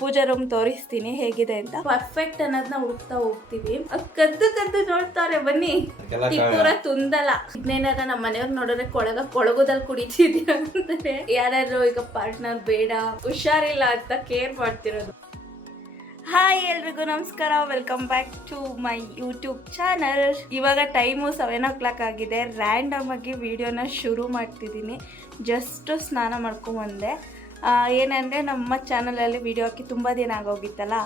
ಪೂಜಾ room ತೋರಿಸ್ತೀನಿ ಹೇಗಿದೆ ಅಂತ. ಪರ್ಫೆಕ್ಟ್ ಅನ್ನೋದನ್ನ ಹುಡುಕ್ತಾ ಹೋಗ್ತೀವಿ. ಕದ್ದು ಕದ್ದು ನೋಡ್ತಾರೆ ಬನ್ನಿ. ತಿಪ್ಪೂರ ತುಂದಲ್ಲ. ಇನ್ನೇನಾರ ನಮ್ಮ ಮನೆಯವ್ರು ನೋಡಿದ್ರೆ ಕೊಳಗದಲ್ಲಿ ಕುಡಿತಿದ್ಯಾ ಅಂತಾರೆ. ಯಾರು ಈಗ ಪಾರ್ಟ್ನರ್ ಬೇಡ ಹುಷಾರಿಲ್ಲ ಅಂತ ಕೇರ್ ಮಾಡ್ತಿರೋದು. ಹಾಯ್ ಎಲ್ರಿಗೂ ನಮಸ್ಕಾರ, welcome back to my YouTube channel. ಇವಾಗ ಟೈಮು 7 o'clock ಆಗಿದೆ. ರ್ಯಾಂಡಮ್ ಆಗಿ ವಿಡಿಯೋನ ಶುರು ಮಾಡ್ತಿದ್ದೀನಿ. ಜಸ್ಟ್ ಸ್ನಾನ ಮಾಡ್ಕೊಂಬಂದೆ. ಏನಂದರೆ ನಮ್ಮ ಚಾನಲಲ್ಲಿ ವಿಡಿಯೋ ಹಾಕಿ ತುಂಬ ದಿನ ಆಗೋಗಿತ್ತಲ್ಲ,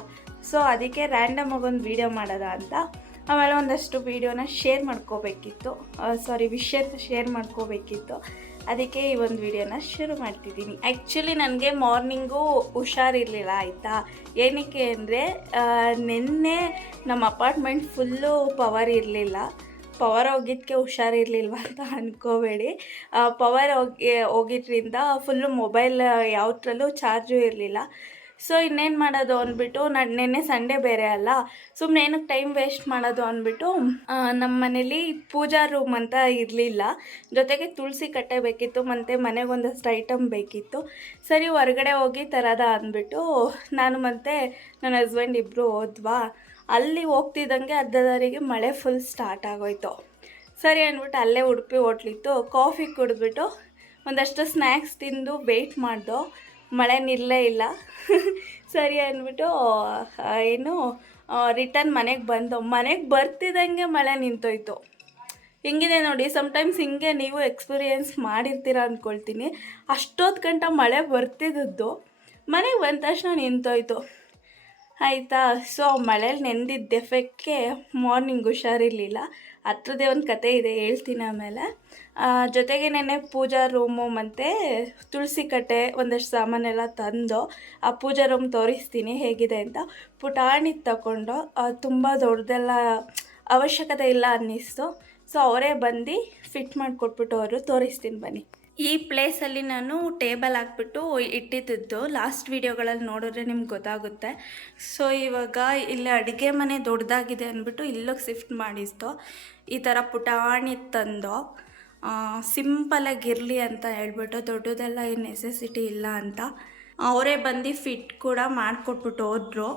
ಸೊ ಅದಕ್ಕೆ ರ್ಯಾಂಡಮ್ ಆಗಿ ಒಂದು ವಿಡಿಯೋ ಮಾಡೋದ ಅಂತ. ಆಮೇಲೆ ಒಂದಷ್ಟು ವಿಡಿಯೋನ ಶೇರ್ ಮಾಡ್ಕೋಬೇಕಿತ್ತು, ವಿಷಯ ಶೇರ್ ಮಾಡ್ಕೋಬೇಕಿತ್ತು. ಅದಕ್ಕೆ ಈ ಒಂದು ವಿಡಿಯೋನ ಶುರು ಮಾಡ್ತಿದ್ದೀನಿ. ಆ್ಯಕ್ಚುಲಿ ನನಗೆ ಮಾರ್ನಿಂಗು ಹುಷಾರಿರಲಿಲ್ಲ ಆಯಿತಾ. ಏನಕ್ಕೆ ಅಂದರೆ ನಿನ್ನೆ ನಮ್ಮ ಅಪಾರ್ಟ್ಮೆಂಟ್ ಫುಲ್ಲು ಪವರ್ ಇರಲಿಲ್ಲ. ಪವರ್ ಹೋಗಿದ್ದಕ್ಕೆ ಹುಷಾರಿರ್ಲಿಲ್ವ ಅಂತ ಅಂದ್ಕೋಬೇಡಿ. ಪವರ್ ಹೋಗಿದ್ರಿಂದ ಫುಲ್ಲು ಮೊಬೈಲ್ ಯಾವುದ್ರಲ್ಲೂ ಚಾರ್ಜು ಇರಲಿಲ್ಲ. ಸೊ ಇನ್ನೇನು ಮಾಡೋದು ಅಂದ್ಬಿಟ್ಟು, ನಿನ್ನೆ ಸಂಡೇ ಬೇರೆ ಅಲ್ಲ, ಸುಮ್ಮನೆ ಏನಕ್ಕೆ ಟೈಮ್ ವೇಸ್ಟ್ ಮಾಡೋದು ಅಂದ್ಬಿಟ್ಟು ನಮ್ಮ ಮನೇಲಿ ಪೂಜಾ ರೂಮ್ ಅಂತ ಇರಲಿಲ್ಲ. ಜೊತೆಗೆ ತುಳಸಿ ಕಟ್ಟೆ ಬೇಕಿತ್ತು, ಮತ್ತು ಮನೆಗೊಂದಷ್ಟು ಐಟಮ್ ಬೇಕಿತ್ತು. ಸರಿ ಹೊರಗಡೆ ಹೋಗಿ ತರೋದ ಅಂದ್ಬಿಟ್ಟು ನಾನು ಮತ್ತು ನನ್ನ ಹಸ್ಬೆಂಡ್ ಇಬ್ಬರು ಹೋದ್ವಾ. ಅಲ್ಲಿ ಹೋಗ್ತಿದ್ದಂಗೆ ಅರ್ಧದಾರಿಗೆ ಮಳೆ ಫುಲ್ ಸ್ಟಾರ್ಟ್ ಆಗೋಯ್ತು. ಸರಿ ಅಂದ್ಬಿಟ್ಟು ಅಲ್ಲೇ ಉಡುಪಿ ಹೋಟ್ಲಿತ್ತು, ಕಾಫಿ ಕುಡಿದ್ಬಿಟ್ಟು ಒಂದಷ್ಟು ಸ್ನ್ಯಾಕ್ಸ್ ತಿಂದು ವೆಯ್ಟ್ ಮಾಡ್ದೋ. ಮಳೆ ನಿಲ್ಲೇ ಇಲ್ಲ. ಸರಿ ಅಂದ್ಬಿಟ್ಟು ರಿಟರ್ನ್ ಮನೆಗೆ ಬರ್ತಿದ್ದಂಗೆ ಮಳೆ ನಿಂತೋಯ್ತು. ಹಿಂಗಿದೆ ನೋಡಿ, ಸಮ್ಟೈಮ್ಸ್ ಹಿಂಗೆ ನೀವು ಎಕ್ಸ್ಪೀರಿಯೆನ್ಸ್ ಮಾಡಿರ್ತೀರ ಅಂದ್ಕೊಳ್ತೀನಿ. ಅಷ್ಟೊತ್ತು ಗಂಟ ಮಳೆ ಬರ್ತಿದ್ದದ್ದು ಮನೆಗೆ ಬಂದ ತಕ್ಷಣ ನಿಂತೋಯ್ತು ಆಯಿತಾ. ಸೊ ಮಳೇಲಿ ನೆಂದಿದ್ದ ಎಫೆಕ್ಟ್ಗೆ ಮಾರ್ನಿಂಗ್ ಹುಷಾರಿರಲಿಲ್ಲ. ಹತ್ರದೇ ಒಂದು ಕತೆ ಇದೆ, ಹೇಳ್ತೀನಿ ಆಮೇಲೆ. ಜೊತೆಗೆ ನೆನ್ನೆ ಪೂಜಾ ರೂಮು ಮತ್ತು ತುಳಸಿ ಕಟ್ಟೆ ಒಂದಷ್ಟು ಸಾಮಾನೆಲ್ಲ ತಂದು ಆ ಪೂಜಾ ರೂಮ್ ತೋರಿಸ್ತೀನಿ ಹೇಗಿದೆ ಅಂತ. ಪುಟಾಣಿ ತಗೊಂಡು ತುಂಬ ದೊಡ್ಡದೆಲ್ಲ ಅವಶ್ಯಕತೆ ಇಲ್ಲ ಅನ್ನಿಸ್ತು. ಸೊ ಅವರೇ ಬಂದು ಫಿಟ್ ಮಾಡಿಕೊಟ್ಬಿಟ್ಟು ಅವರು ತೋರಿಸ್ತೀನಿ ಬನ್ನಿ. ಈ ಪ್ಲೇಸಲ್ಲಿ ನಾನು ಟೇಬಲ್ ಹಾಕ್ಬಿಟ್ಟು ಇಟ್ಟಿದ್ದು ಲಾಸ್ಟ್ ವೀಡಿಯೋಗಳಲ್ಲಿ ನೋಡಿದ್ರೆ ನಿಮ್ಗೆ ಗೊತ್ತಾಗುತ್ತೆ. ಸೊ ಇವಾಗ ಇಲ್ಲಿ ಅಡುಗೆ ಮನೆ ದೊಡ್ಡದಾಗಿದೆ ಅಂದ್ಬಿಟ್ಟು ಇಲ್ಲಿಗೆ ಶಿಫ್ಟ್ ಮಾಡಿಸ್ತು. ಈ ಥರ ಪುಟಾಣಿ ತಂದು ಸಿಂಪಲಾಗಿರಲಿ ಅಂತ ಹೇಳ್ಬಿಟ್ಟು, ದೊಡ್ಡದೆಲ್ಲ ಏನು ನೆಸೆಸಿಟಿ ಇಲ್ಲ ಅಂತ ಅವರೇ ಬಂದು ಫಿಟ್ ಕೂಡ ಮಾಡಿಕೊಟ್ಬಿಟ್ಟು ಹೋದರು.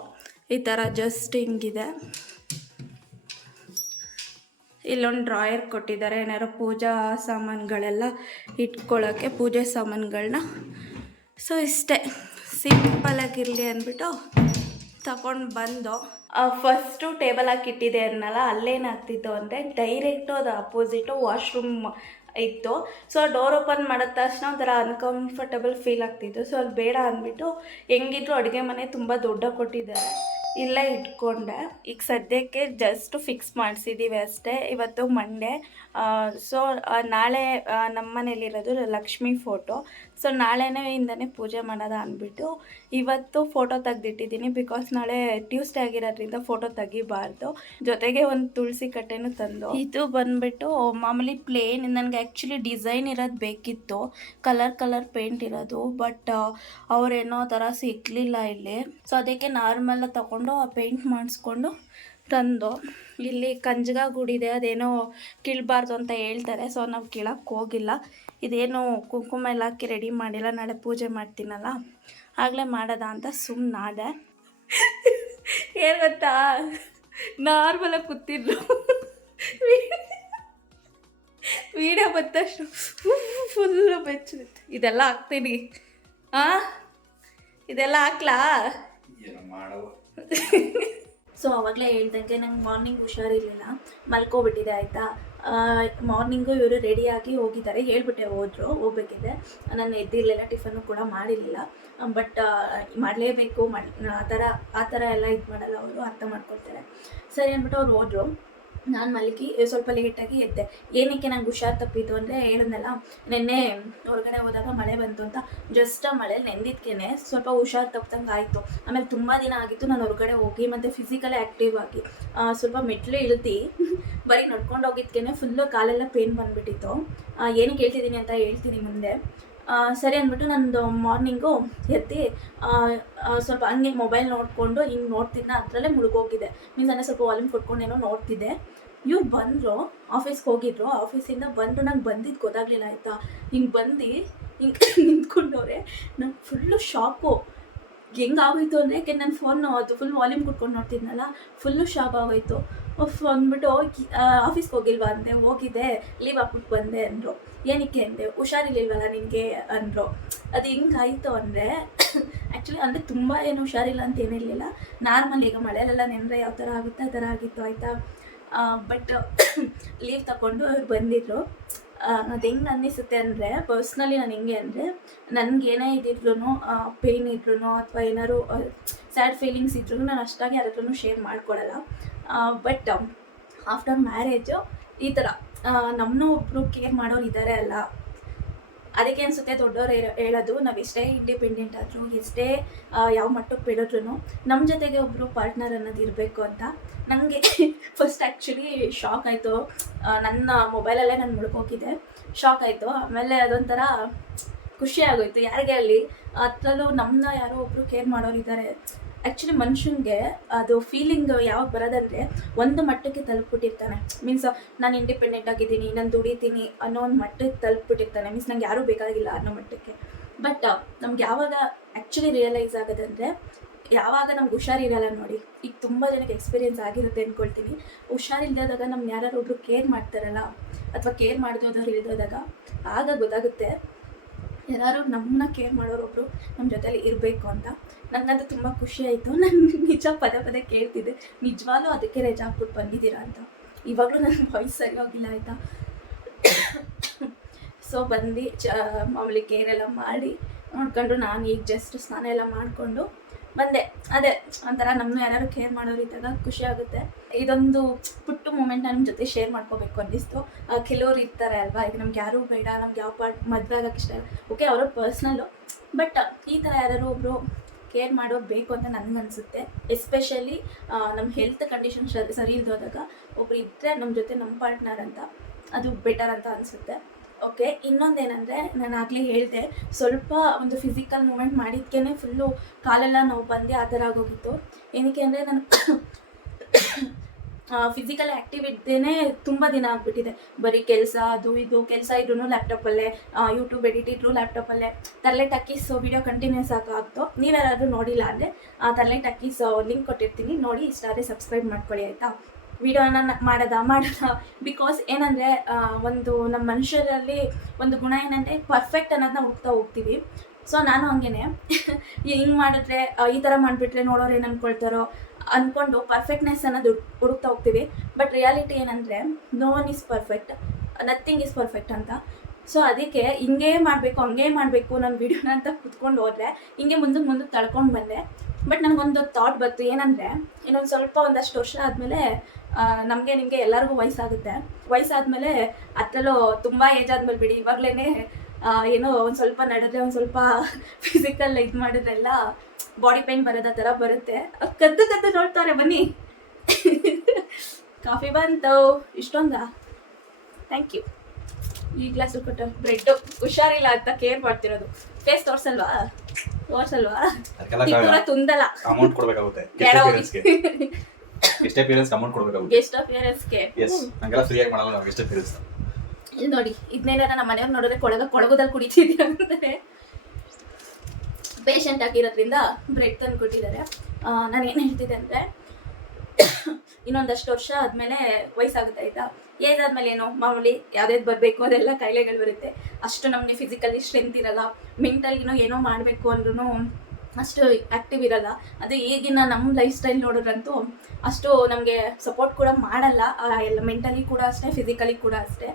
ಈ ಥರ ಜಸ್ಟ್ ಹಿಂಗಿದೆ. ಇಲ್ಲೊಂದು ಡ್ರಾಯರ್ ಕೊಟ್ಟಿದ್ದಾರೆ, ಏನಾರು ಪೂಜಾ ಸಾಮಾನುಗಳೆಲ್ಲ ಇಟ್ಕೊಳ್ಳೋಕ್ಕೆ, ಪೂಜೆ ಸಾಮಾನುಗಳನ್ನ. ಸೊ ಇಷ್ಟೇ, ಸಿಂಪಲಾಗಿರಲಿ ಅಂದ್ಬಿಟ್ಟು ತಗೊಂಡು ಬಂದು ಫಸ್ಟು ಟೇಬಲ್ ಹಾಕಿಟ್ಟಿದೆ ಅನ್ನಲ್ಲ, ಅಲ್ಲೇನಾಗ್ತಿತ್ತು ಅಂದರೆ ಡೈರೆಕ್ಟು ಅದು ಅಪೋಸಿಟು ವಾಶ್ರೂಮ್ ಇತ್ತು. ಸೊ ಡೋರ್ ಓಪನ್ ಮಾಡಿದ ತಕ್ಷಣ ಒಂಥರ ಅನ್ಕಂಫರ್ಟಬಲ್ ಫೀಲ್ ಆಗ್ತಿತ್ತು. ಸೊ ಅಲ್ಲಿ ಬೇಡ ಅಂದ್ಬಿಟ್ಟು ಹೆಂಗಿದ್ರು ಅಡುಗೆ ಮನೆ ತುಂಬ ದೊಡ್ಡ ಕೊಟ್ಟಿದ್ದಾರೆ, ಇಲ್ಲೇ ಇಟ್ಕೊಂಡೆ. ಈಗ ಸದ್ಯಕ್ಕೆ ಜಸ್ಟ್ ಫಿಕ್ಸ್ ಮಾಡಿಸಿದ್ದೀವಿ ಅಷ್ಟೇ. ಇವತ್ತು ಮಂಡೇ. ಸೊ ನಾಳೆ ನಮ್ಮ ಮನೇಲಿರೋದು ಲಕ್ಷ್ಮೀ ಫೋಟೋ. ಸೊ ನಾಳೆನೇ ಪೂಜೆ ಮಾಡೋದ ಅಂದ್ಬಿಟ್ಟು ಇವತ್ತು ಫೋಟೋ ತೆಗೆದಿಟ್ಟಿದ್ದೀನಿ. ಬಿಕಾಸ್ ನಾಳೆ ಟ್ಯೂಸ್ಡೇ ಆಗಿರೋದ್ರಿಂದ ಫೋಟೋ ತೆಗಿಬಾರ್ದು. ಜೊತೆಗೆ ಒಂದು ತುಳಸಿ ಕಟ್ಟೆನೂ ತಂದು. ಇದು ಬಂದುಬಿಟ್ಟು ಮಾಮೂಲಿ ಪ್ಲೇನ್. ನನಗೆ ಆ್ಯಕ್ಚುಲಿ ಡಿಸೈನ್ ಇರೋದು ಬೇಕಿತ್ತು, ಕಲರ್ ಪೇಂಟ್ ಇರೋದು. ಬಟ್ ಅವರೇನೋ ಥರ ಸಿಕ್ಕಲಿಲ್ಲ ಇಲ್ಲಿ. ಸೊ ಅದಕ್ಕೆ ನಾರ್ಮಲ್ ತಗೊಂಡು ಆ ಪೇಂಟ್ ಮಾಡಿಸ್ಕೊಂಡು ತಂದು. ಇಲ್ಲಿ ಕಂಜಗ ಗುಡಿದೆ, ಅದೇನೋ ಕೀಳಬಾರ್ದು ಅಂತ ಹೇಳ್ತಾರೆ. ಸೊ ನಾವು ಕೀಳಕ್ಕೆ ಹೋಗಿಲ್ಲ. ಇದೇನು ಕುಂಕುಮ ಎಲ್ಲ ಹಾಕಿ ರೆಡಿ ಮಾಡಿಲ್ಲ, ನಾಳೆ ಪೂಜೆ ಮಾಡ್ತೀನಲ್ಲ ಆಗಲೇ ಮಾಡೋದ ಅಂತ ಸುಮ್ಮನಾದೆ. ಏನು ಗೊತ್ತಾ, ನಾರ್ಮಲಾಗಿ ಕೂತಿದ್ರು, ವೀಡಿಯೋ ಬಂದಷ್ಟು ಫುಲ್ಲು ಬೆಚ್ಚಿರುತ್ತೆ. ಇದೆಲ್ಲ ಹಾಕ್ತೀನಿ. ಇದೆಲ್ಲ ಹಾಕ್ಲಾ? ಸೊ ಅವಾಗಲೇ ಹೇಳ್ದಂಗೆ ನಂಗೆ ಮಾರ್ನಿಂಗ್ ಹುಷಾರಿರಲಿಲ್ಲ, ಮಲ್ಕೊಬಿಟ್ಟಿದೆ ಆಯಿತಾ. ಮಾರ್ನಿಂಗು ಇವರು ರೆಡಿಯಾಗಿ ಹೋಗಿದ್ದಾರೆ, ಹೇಳ್ಬಿಟ್ಟೆ ಹೋಗ್ಬೇಕಿದೆ. ನಾನು ಎದ್ದಿರಲಿಲ್ಲ, ಟಿಫನ್ನು ಕೂಡ ಮಾಡಿರಲಿಲ್ಲ. ಬಟ್ ಮಾಡಲೇಬೇಕು, ಆ ಥರ ಎಲ್ಲ ಇದು ಮಾಡಲ್ಲ ಅವರು, ಅರ್ಥ ಮಾಡ್ಕೊಳ್ತಾರೆ. ಸರಿ ಅಂದ್ಬಿಟ್ಟು ಅವ್ರು ಹೋದರು. ನಾನು ಮಲಗಿ ಸ್ವಲ್ಪ ಲೇಟಾಗಿ ಎದ್ದೆ. ಏನಕ್ಕೆ ನಂಗೆ ಹುಷಾರು ತಪ್ಪಿದ್ದು ಅಂದರೆ, ಹೇಳಿದ್ನಲ್ಲ ನಿನ್ನೆ ಹೊರಗಡೆ ಹೋದಾಗ ಮಳೆ ಬಂತು ಅಂತ. ಜಸ್ಟ್ ಆ ಮಳೆ ನೆಂದಿದ್ಕೇ ಸ್ವಲ್ಪ ಹುಷಾರು ತಪ್ಪದಂಗೆ ಆಯಿತು. ಆಮೇಲೆ ತುಂಬ ದಿನ ಆಗಿತ್ತು ನಾನು ಹೊರಗಡೆ ಹೋಗಿ, ಮತ್ತು ಫಿಸಿಕಲಿ ಆ್ಯಕ್ಟಿವ್ ಆಗಿ ಸ್ವಲ್ಪ ಮೆಟ್ಲು ಇಳ್ದು ಬರೀ ನಡ್ಕೊಂಡು ಹೋಗಿದ್ಕೇ ಫುಲ್ಲು ಕಾಲೆಲ್ಲ ಪೇನ್ ಬಂದುಬಿಟ್ಟಿತ್ತು. ಏನಕ್ಕೆ ಹೇಳ್ತಿದ್ದೀನಿ ಅಂತ ಹೇಳ್ತೀನಿ ಮುಂದೆ. ಸರಿ ಅಂದ್ಬಿಟ್ಟು ನಂದು ಮಾರ್ನಿಂಗು ಎದ್ದು ಸ್ವಲ್ಪ ಹಂಗೆ ಮೊಬೈಲ್ ನೋಡಿಕೊಂಡು ಹಿಂಗೆ ನೋಡ್ತಿದ್ನ, ಅದರಲ್ಲೇ ಮುಳುಗೋಗಿದೆ. ಮೀನ್ಸ್ ಅಂದರೆ ಸ್ವಲ್ಪ ವಾಲ್ಯೂಮ್ ಕೊಟ್ಕೊಂಡೇನೋ ನೋಡ್ತಿದ್ದೆ. ಇವ್ರು ಬಂದರು, ಆಫೀಸ್ಗೆ ಹೋಗಿದ್ರು. ಆಫೀಸಿಂದ ಬಂದು ನಂಗೆ ಬಂದಿದ್ದು ಗೊತ್ತಾಗಲಿಲ್ಲ ಆಯಿತಾ. ಹಿಂಗೆ ಬಂದು ಹಿಂಗೆ ನಿಂತ್ಕೊಂಡವ್ರೆ. ನಂಗೆ ಫುಲ್ಲು ಶಾಕು. ಹೆಂಗಾಗೋಯ್ತು ಅಂದರೆ ನನ್ನ ಫೋನ್ ಅದು ಫುಲ್ ವಾಲ್ಯೂಮ್ ಕುಟ್ಕೊಂಡು ನೋಡ್ತಿದ್ನಲ್ಲ, ಫುಲ್ಲು ಶಾಕ್ ಆಗೋಯ್ತು. ಅಂದ್ಬಿಟ್ಟು ಆಫೀಸ್ಗೆ ಹೋಗಿಲ್ವಾ ಅಂದೆ, ಹೋಗಿದ್ದೆ, ಲೀವ್ ಹಾಕ್ಬಿಟ್ಟು ಬಂದೆ ಅಂದರು. ಏನಕ್ಕೆ ಅಂದೆ, ಹುಷಾರಿರ್ಲಿಲ್ವಲ್ಲ ನಿನಗೆ ಅಂದರು. ಅದು ಹಿಂಗಾಯಿತು ಅಂದರೆ ಆ್ಯಕ್ಚುಲಿ ಅಂದರೆ ತುಂಬ ಏನು ಹುಷಾರಿಲ್ಲ ಅಂತ ಏನಿರಲಿಲ್ಲ, ನಾರ್ಮಲ್ ಈಗ ಮಳೆಯಲ್ಲೆಲ್ಲ ನೆನರೆ ಯಾವ ಥರ ಆಗುತ್ತೆ ಆ ಥರ ಆಗಿತ್ತು ಆಯಿತಾ. ಬಟ್ ಲೀವ್ ತಗೊಂಡು ಅವ್ರು ಬಂದಿದ್ರು. ಅದು ಹೆಂಗೆ ಅನ್ನಿಸುತ್ತೆ ಅಂದರೆ ಪರ್ಸ್ನಲಿ ನಾನು ಹೆಂಗೆ ಅಂದರೆ ನನಗೇನೇ ಇದ್ದಿದ್ರು ಪೇಯ್ನ್ ಇದ್ರೂ ಅಥವಾ ಏನಾದ್ರು ಸ್ಯಾಡ್ ಫೀಲಿಂಗ್ಸ್ ಇದ್ರೂ ನಾನು ಅಷ್ಟಾಗಿ ಯಾರ ಹತ್ರನೂ ಶೇರ್ ಮಾಡ್ಕೊಡಲ್ಲ. ಬಟ್ ಆಫ್ಟರ್ ಮ್ಯಾರೇಜು ಈ ಥರ ನಮ್ಮನ್ನೂ ಒಬ್ಬರು ಕೇರ್ ಮಾಡೋರು ಇದ್ದಾರೆ ಅಲ್ಲ, ಅದಕ್ಕೆ ಅನಿಸುತ್ತೆ ದೊಡ್ಡವರು ಹೇಳೋದು, ನಾವು ಎಷ್ಟೇ ಇಂಡಿಪೆಂಡೆಂಟ್ ಆದರೂ ಎಷ್ಟೇ ಯಾವ ಮಟ್ಟಕ್ಕೆ ಬೆಳೆದ್ರೂ ನಮ್ಮ ಜೊತೆಗೆ ಒಬ್ಬರು ಪಾರ್ಟ್ನರ್ ಅನ್ನೋದು ಇರಬೇಕು ಅಂತ. ನನಗೆ ಫಸ್ಟ್ ಆ್ಯಕ್ಚುಲಿ ಶಾಕ್ ಆಯಿತು, ನನ್ನ ಮೊಬೈಲಲ್ಲೇ ನಾನು ಮುಳುಗೋಗಿದ್ದೆ, ಶಾಕ್ ಆಯಿತು. ಆಮೇಲೆ ಅದೊಂಥರ ಖುಷಿ ಆಗೋಯ್ತು, ಯಾರಿಗೆ ಅಲ್ಲಿ ಅದರಲ್ಲೂ ನಮ್ಮನ್ನ ಯಾರೋ ಒಬ್ಬರು ಕೇರ್ ಮಾಡೋರು ಇದ್ದಾರೆ. ಆ್ಯಕ್ಚುಲಿ ಮನುಷ್ಯನಿಗೆ ಅದು ಫೀಲಿಂಗ್ ಯಾವಾಗ ಬರೋದಂದರೆ ಒಂದು ಮಟ್ಟಕ್ಕೆ ತಲುಪಿಬಿಟ್ಟಿರ್ತಾನೆ, ಮೀನ್ಸ್ ನಾನು ಇಂಡಿಪೆಂಡೆಂಟ್ ಆಗಿದ್ದೀನಿ, ನಾನು ದುಡಿತೀನಿ ಅನ್ನೋ ಒಂದು ಮಟ್ಟಕ್ಕೆ ತಲುಪಿಬಿಟ್ಟಿರ್ತಾನೆ, ಮೀನ್ಸ್ ನಂಗೆ ಯಾರೂ ಬೇಕಾಗಿಲ್ಲ ಅನ್ನೋ ಮಟ್ಟಕ್ಕೆ. ಬಟ್ ನಮ್ಗೆ ಯಾವಾಗ ಆ್ಯಕ್ಚುಲಿ ರಿಯಲೈಸ್ ಆಗೋದಂದರೆ ಯಾವಾಗ ನಮ್ಗೆ ಹುಷಾರಿರಲ್ಲ ನೋಡಿ. ಈಗ ತುಂಬ ಜನಕ್ಕೆ ಎಕ್ಸ್ಪೀರಿಯೆನ್ಸ್ ಆಗಿರುತ್ತೆ ಅಂದ್ಕೊಳ್ತೀನಿ. ಹುಷಾರಿಲ್ಲದಾಗ ನಮ್ಗೆ ಯಾರು ಒಬ್ರು ಕೇರ್ ಮಾಡ್ತಾರಲ್ಲ ಅಥವಾ ಕೇರ್ ಮಾಡಿದೋದವ್ರು ಇಲ್ದೋದಾಗ ಆಗ ಗೊತ್ತಾಗುತ್ತೆ ಯಾರು ನಮ್ಮನ್ನ ಕೇರ್ ಮಾಡೋರೊಬ್ರು ನಮ್ಮ ಜೊತೆಲಿ ಇರಬೇಕು ಅಂತ. ನನಗಂತೂ ತುಂಬ ಖುಷಿ ಆಯಿತು. ನಾನು ನಿಜ ಪದೇ ಪದೇ ಕೇಳ್ತಿದ್ದೆ, ನಿಜವಾಗ್ಲೂ ಅದಕ್ಕೆ ರಜಾ ಹಾಕ್ಬಿಟ್ಟು ಬಂದಿದ್ದೀರಾ ಅಂತ. ಇವಾಗಲೂ ನನ್ನ ವಾಯ್ಸ್ ಸರಿ ಹೋಗಿಲ್ಲ ಆಯಿತಾ. ಸೊ ಬಂದು ಮಾಮೂಲಿ ಕೇರೆಲ್ಲ ಮಾಡಿ ನೋಡ್ಕೊಂಡು ನಾನು ಈಗ ಜಸ್ಟ್ ಸ್ನಾನ ಎಲ್ಲ ಮಾಡಿಕೊಂಡು ಬಂದೆ. ಅದೇ ಒಂಥರ ನಮ್ಮನ್ನು ಯಾರು ಕೇರ್ ಮಾಡೋರು ಇದ್ದಾಗ ಖುಷಿ ಆಗುತ್ತೆ. ಇದೊಂದು ಪುಟ್ಟ ಮೂಮೆಂಟ್ ನನ್ನ ಜೊತೆ ಶೇರ್ ಮಾಡ್ಕೋಬೇಕು ಅನ್ನಿಸ್ತು. ಕೆಲವ್ರು ಇರ್ತಾರೆ ಅಲ್ವಾ, ಈಗ ನಮ್ಗೆ ಯಾರೂ ಬೇಡ, ನಮ್ಗೆ ಯಾವ ಮದುವೆ ಆಗೋಕ್ಕೆ ಇಷ್ಟ ಇಲ್ಲ, ಓಕೆ ಅವರು ಪರ್ಸ್ನಲ್ಲು, ಬಟ್ ಈ ಥರ ಯಾರು ಒಬ್ಬರು ಕೇರ್ ಮಾಡೋಬೇಕು ಅಂತ ನನಗನ್ಸುತ್ತೆ. ಎಸ್ಪೆಷಲಿ ನಮ್ಮ ಹೆಲ್ತ್ ಕಂಡೀಷನ್ ಸರಿ ಇಲ್ದೋದಾಗ ಒಬ್ರು ಇದ್ದರೆ ನಮ್ಮ ಜೊತೆ ನಮ್ಮ ಪಾರ್ಟ್ನರ್ ಅಂತ, ಅದು ಬೆಟರ್ ಅಂತ ಅನಿಸುತ್ತೆ. ಓಕೆ, ಇನ್ನೊಂದೇನೆಂದರೆ ನಾನು ಆಗಲೇ ಹೇಳಿದೆ, ಸ್ವಲ್ಪ ಒಂದು ಫಿಸಿಕಲ್ ಮೂಮೆಂಟ್ ಮಾಡಿದ್ಕೇ ಫುಲ್ಲು ಕಾಲೆಲ್ಲ ನೋವು ಬಂದು ಆ ಥರ ಆಗೋಗಿತ್ತು. ಏನಕ್ಕೆ ಅಂದರೆ ನಾನು ಫಿಸಿಕಲ್ ಆ್ಯಕ್ಟಿವ್ ಇದ್ದೇನೆ ತುಂಬ ದಿನ ಆಗಿಬಿಟ್ಟಿದೆ. ಬರೀ ಕೆಲಸ ಅದು ಇದು, ಕೆಲಸ ಇದ್ರೂ ಲ್ಯಾಪ್ಟಾಪಲ್ಲೇ, ಯೂಟ್ಯೂಬ್ ಎಡಿಟ್ ಇದ್ರೂ ಲ್ಯಾಪ್ಟಾಪಲ್ಲೇ, ತರ್ಲೆ ಟಕ್ಕೀಸ್ ವಿಡಿಯೋ ಕಂಟಿನ್ಯೂಸ್ ಆಗ್ತು. ನೀವ್ಯಾರಾದರೂ ನೋಡಿಲ್ಲ ಅಂದರೆ ತರ್ಲೆ ಟಕ್ಕೀಸ್ ಲಿಂಕ್ ಕೊಟ್ಟಿರ್ತೀನಿ, ನೋಡಿ, ಇಷ್ಟ ಆದರೆ ಸಬ್ಸ್ಕ್ರೈಬ್ ಮಾಡ್ಕೊಳ್ಳಿ ಆಯಿತಾ. ವಿಡಿಯೋನ ಮಾಡೋದ ಬಿಕಾಸ್ ಏನಂದರೆ ಒಂದು ನಮ್ಮ ಮನುಷ್ಯರಲ್ಲಿ ಒಂದು ಗುಣ ಏನಂದರೆ ಪರ್ಫೆಕ್ಟ್ ಅನ್ನೋದನ್ನ ಹುಡ್ತಾ ಹೋಗ್ತೀವಿ. ಸೊ ನಾನು ಹಂಗೇನೆ ಹಿಂಗೆ ಮಾಡಿದ್ರೆ ಈ ಥರ ಮಾಡಿಬಿಟ್ರೆ ನೋಡೋರು ಏನು ಅಂದ್ಕೊಳ್ತಾರೋ ಅಂದ್ಕೊಂಡು ಪರ್ಫೆಕ್ಟ್ನೆಸ್ ಅನ್ನೋದು ಹುಡುಕ್ತಾ ಹೋಗ್ತೀವಿ. ಬಟ್ ರಿಯಾಲಿಟಿ ಏನಂದರೆ no one is perfect, nothing is perfect ಅಂತ. ಸೊ ಅದಕ್ಕೆ ಹಿಂಗೇ ಮಾಡಬೇಕು ಹಂಗೇ ಮಾಡಬೇಕು ನನ್ನ ವಿಡಿಯೋನ ಅಂತ ಕೂತ್ಕೊಂಡು ಹೋದರೆ ಹಿಂಗೆ ಮುಂದಕ್ಕೆ ತಳ್ಕೊಂಡು ಬಂದೆ. ಬಟ್ ನನಗೊಂದು ಥಾಟ್ ಬಂತು, ಏನಂದರೆ ಇನ್ನೊಂದು ಸ್ವಲ್ಪ ಒಂದಷ್ಟು ವರ್ಷ ಆದಮೇಲೆ ನಮಗೆ ನಿಮಗೆ ಎಲ್ಲರಿಗೂ ವಯಸ್ಸಾದಮೇಲೆ ಅದರಲ್ಲೂ ತುಂಬ ಏಜ್ ಆದಮೇಲೆ ಬಿಡಿ, ಇವಾಗಲೇ ಏನೋ ಒಂದು ಸ್ವಲ್ಪ ನಡೆದ್ರೆ ಒಂದು ಸ್ವಲ್ಪ ಫಿಸಿಕಲ್ ಇದು ಮಾಡಿದ್ರೆಲ್ಲ ಬಾಡಿ ಪೇನ್ ಬರೋದು ಆ ಥರ ಬರುತ್ತೆ. ಕದ್ದು ನೋಡ್ತಾರೆ ಬನ್ನಿ. ಕಾಫಿ ಬಂತು, ಇಷ್ಟೊಂದಾ? Thank you. ಈ ಗ್ಲಾಸು ಕೊಟ್ಟ ಬ್ರೆಡ್ಡು ಹುಷಾರಿಲ್ಲ ಅಂತ ಕೇರ್ ಮಾಡ್ತಿರೋದು. ಫೇಸ್ ತೋರ್ಸಲ್ವಾ? ತುಂದಲ್ಲ, ಅಮೌಂಟ್ ಕೊಡಬೇಕಾಗುತ್ತೆ. ಗೆಸ್ಟ್ ಅಪಿಯರೆನ್ಸ್ ಅಮೌಂಟ್ ಕೊಡಬೇಕಾಗುತ್ತೆ. ಗೆಸ್ಟ್ ಅಪಿಯರೆನ್ಸ್ಗೆ ಹಂಗೆಲ್ಲ ಫ್ರೀ ಆಗಿ ಮಾಡಲ್ಲ ನಾವು ಗೆಸ್ಟ್ ಅಪಿಯರೆನ್ಸ್. ಇಲ್ಲಿ ನೋಡಿ, ಇದನ್ನೇನಾರ ನಮ್ಮ ಮನೆಯವ್ರು ನೋಡಿದ್ರೆ ಕೊಳಗದಲ್ಲಿ ಕುಡಿತಿದ್ದೀರ ಅಂತಾರೆ. ಪೇಷಂಟ್ ಆಗಿರೋದ್ರಿಂದ ಬ್ರೆಡ್ ತಂದು ಕೊಟ್ಟಿದ್ದಾರೆ. ನಾನು ಏನು ಹೇಳ್ತಿದ್ದೆ ಅಂದರೆ ಇನ್ನೊಂದಷ್ಟು ವರ್ಷ ಆದಮೇಲೆ ವಯಸ್ಸಾಗುತ್ತೆ ಆಯಿತಾ. ಏಜ್ ಆದಮೇಲೆ ಏನು ಮಾಮೂಲಿ ಯಾವ್ದು ಬರಬೇಕು ಅದೆಲ್ಲ ಕಾಯಿಲೆಗಳು ಬರುತ್ತೆ. ಅಷ್ಟು ನಮಗೆ ಫಿಸಿಕಲಿ ಸ್ಟ್ರೆಂತ್ ಇರಲ್ಲ, ಮೆಂಟಲಿನೂ ಏನೋ ಮಾಡಬೇಕು ಅಂದ್ರೂ ಅಷ್ಟು ಆ್ಯಕ್ಟಿವ್ ಇರಲ್ಲ. ಅದು ಈಗಿನ ನಮ್ಮ ಲೈಫ್ ಸ್ಟೈಲ್ ನೋಡಿದ್ರಂತೂ ಅಷ್ಟು ನಮಗೆ ಸಪೋರ್ಟ್ ಕೂಡ ಮಾಡಲ್ಲ, ಎಲ್ಲ ಮೆಂಟಲಿ ಕೂಡ ಅಷ್ಟೇ, ಫಿಸಿಕಲಿ ಕೂಡ ಅಷ್ಟೇ.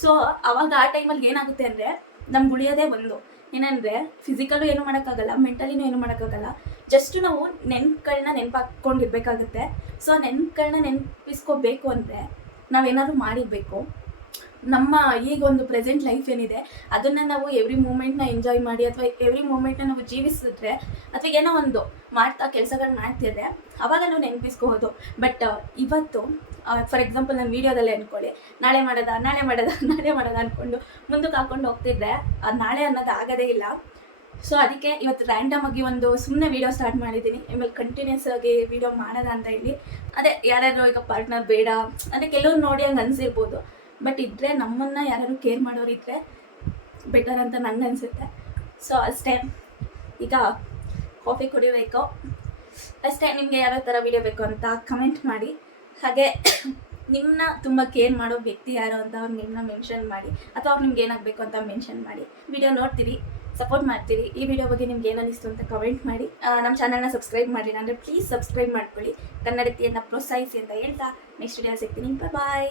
ಸೊ ಅವಾಗ ಆ ಟೈಮಲ್ಲಿ ಏನಾಗುತ್ತೆ ಅಂದರೆ ನಮ್ಗೆ ಉಳಿಯೋದೇ ಒಂದು ಏನಂದರೆ ಫಿಸಿಕಲು ಏನೂ ಮಾಡೋಕ್ಕಾಗಲ್ಲ, ಮೆಂಟಲಿನೂ ಏನೂ ಮಾಡೋಕ್ಕಾಗಲ್ಲ. ಜಸ್ಟ್ ನಾವು ನೆನಪುಗಳನ್ನ ನೆನಪಾಕೊಂಡಿರ್ಬೇಕಾಗುತ್ತೆ. ಸೊ ನೆನಪುಗಳನ್ನ ನೆನಪಿಸ್ಕೋಬೇಕು ಅಂದರೆ ನಾವೇನಾದರೂ ಮಾಡಿರಬೇಕು. ನಮ್ಮ ಈಗ ಒಂದು ಪ್ರೆಸೆಂಟ್ ಲೈಫ್ ಏನಿದೆ ಅದನ್ನು ನಾವು ಎವ್ರಿ ಮೂಮೆಂಟ್ನ ಎಂಜಾಯ್ ಮಾಡಿ ಅಥವಾ ಎವ್ರಿ ಮೂಮೆಂಟ್ನ ನಾವು ಜೀವಿಸಿದ್ರೆ ಅಥವಾ ಏನೋ ಒಂದು ಕೆಲಸಗಳು ಮಾಡ್ತಿದ್ರೆ ಆವಾಗ ನಾವು ನೆನಪಿಸ್ಕೋಬೋದು. ಬಟ್ ಇವತ್ತು ಫಾರ್ ಎಕ್ಸಾಂಪಲ್ ನಾನು ವೀಡಿಯೋದಲ್ಲೇ ಅಂದ್ಕೊಳ್ಳಿ, ನಾಳೆ ಮಾಡೋದ ಅಂದ್ಕೊಂಡು ಮುಂದಕ್ಕೆ ಹಾಕ್ಕೊಂಡು ಹೋಗ್ತಿದ್ರೆ ಅದು ನಾಳೆ ಅನ್ನೋದು ಆಗೋದೇ ಇಲ್ಲ. ಸೊ ಅದಕ್ಕೆ ಇವತ್ತು ರ್ಯಾಂಡಮ್ ಆಗಿ ಒಂದು ಸುಮ್ಮನೆ ವೀಡಿಯೋ ಸ್ಟಾರ್ಟ್ ಮಾಡಿದ್ದೀನಿ. ಆಮೇಲೆ ಕಂಟಿನ್ಯೂಸ್ ಆಗಿ ವೀಡಿಯೋ ಮಾಡೋದ ಅಂತ ಹೇಳಿ. ಅದೇ ಯಾರ್ಯಾರು ಈಗ ಪಾರ್ಟ್ನರ್ ಬೇಡ ಅಂದರೆ ಕೆಲವ್ರು ನೋಡಿ ಹಂಗೆ ಅನಿಸಿರ್ಬೋದು, ಬಟ್ ಇದ್ದರೆ ನಮ್ಮನ್ನು ಯಾರು ಕೇರ್ ಮಾಡೋರು ಇದ್ದರೆ ಬೆಟರ್ ಅಂತ ನನಗೆ ಅನಿಸುತ್ತೆ. ಸೊ ಅಷ್ಟೇ. ಈಗ ಕಾಫಿ ಕುಡಿಬೇಕು ಅಷ್ಟೇ. ನಿಮಗೆ ಯಾವ ಥರ ವಿಡಿಯೋ ಬೇಕು ಅಂತ ಕಮೆಂಟ್ ಮಾಡಿ. ಹಾಗೆ ನಿಮ್ಮನ್ನ ತುಂಬ ಕೇರ್ ಮಾಡೋ ವ್ಯಕ್ತಿ ಯಾರು ಅಂತ ಅವ್ರು ನಿಮ್ಮನ್ನ ಮೆನ್ಷನ್ ಮಾಡಿ, ಅಥವಾ ಅವ್ರು ನಿಮ್ಗೆ ಏನಾಗಬೇಕು ಅಂತ ಮೆನ್ಷನ್ ಮಾಡಿ. ವಿಡಿಯೋ ನೋಡ್ತೀರಿ, ಸಪೋರ್ಟ್ ಮಾಡ್ತೀರಿ. ಈ ವಿಡಿಯೋ ಬಗ್ಗೆ ನಿಮ್ಗೆ ಏನಿಸ್ತು ಅಂತ ಕಮೆಂಟ್ ಮಾಡಿ. ನಮ್ಮ ಚಾನಲ್ನ ಸಬ್ಸ್ಕ್ರೈಬ್ ಮಾಡಿಲ್ಲ ಅಂದರೆ ಪ್ಲೀಸ್ ಸಬ್ಸ್ಕ್ರೈಬ್ ಮಾಡ್ಕೊಳ್ಳಿ. ಕನ್ನಡತಿಯನ್ನು ಪ್ರೋತ್ಸಾಹಿಸಿ ಅಂತ ಹೇಳ್ತಾ ನೆಕ್ಸ್ಟ್ ವಿಡಿಯೋ ಸಿಗ್ತೀನಿ. ಬಾಯ್.